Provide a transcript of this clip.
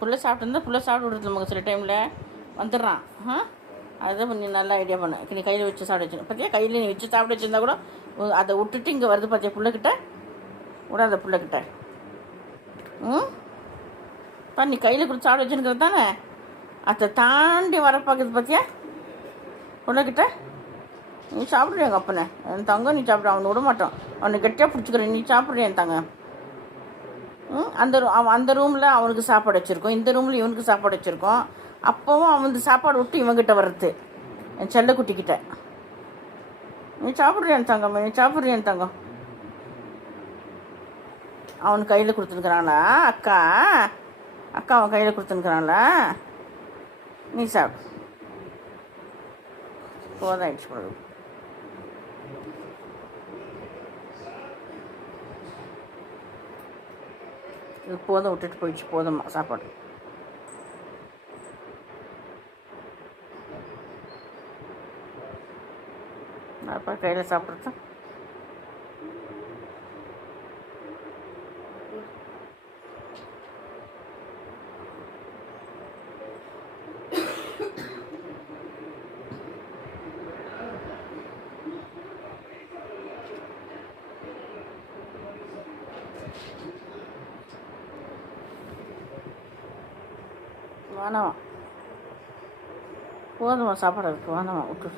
புள்ள சாப்பிட்டு புள்ள சாப்பிட்டு விடுறது நமக்கு சில டைமில் வந்துடுறான். அதுதான் நீ நல்லா ஐடியா பண்ண. நீ கையில் வச்சு சாப்பிட வச்சு பார்த்தியா, கையில் நீ வச்சு சாப்பிட வச்சுருந்தா கூட அதை விட்டுட்டு இங்கே வருது பார்த்தியா பிள்ளைக்கிட்ட. விடாத பிள்ளைக்கிட்ட. நீ கையில் கொடுத்து சாப்பிட வச்சுருக்கிறது தானே, அதை தாண்டி வர பார்க்குறது பார்த்தியா பிள்ளைக்கிட்ட. நீ சாப்பிட்றியா எங்கள் அப்பனை? என் தங்கம் நீ சாப்பிட்ற, அவனை விட மாட்டான். அவனை கெட்டியாக பிடிச்சிக்கிறேன். நீ சாப்பிட்றியா என் தங்க? அந்த ரூமில் அவனுக்கு சாப்பாடு வச்சுருக்கோம், இந்த ரூமில் இவனுக்கு சாப்பாடு வச்சுருக்கோம். அப்போவும் அவனுக்கு சாப்பாடு விட்டு இவங்கிட்ட வர்றது என் செல்லக்குட்டிக்கிட்ட. நீ சாப்பிட்றியா என் தங்கம்? நீ சாப்பிட்றியா என் தங்கம்? அவன் கையில் கொடுத்துருக்குறாங்களா அக்கா? அக்கா அவன் கையில் கொடுத்துருக்குறாங்களா? நீ சாப்பிடு. போதாயிடுச்சு போதும். இது போதும், விட்டுட்டு போயிடுச்சு. போதும்மா சாப்பாடு. அப்பா கையில் சாப்பிட்றதா? வேணாமா, போதுமா சாப்பாடு இருக்கு, வேணாமா விட்டு.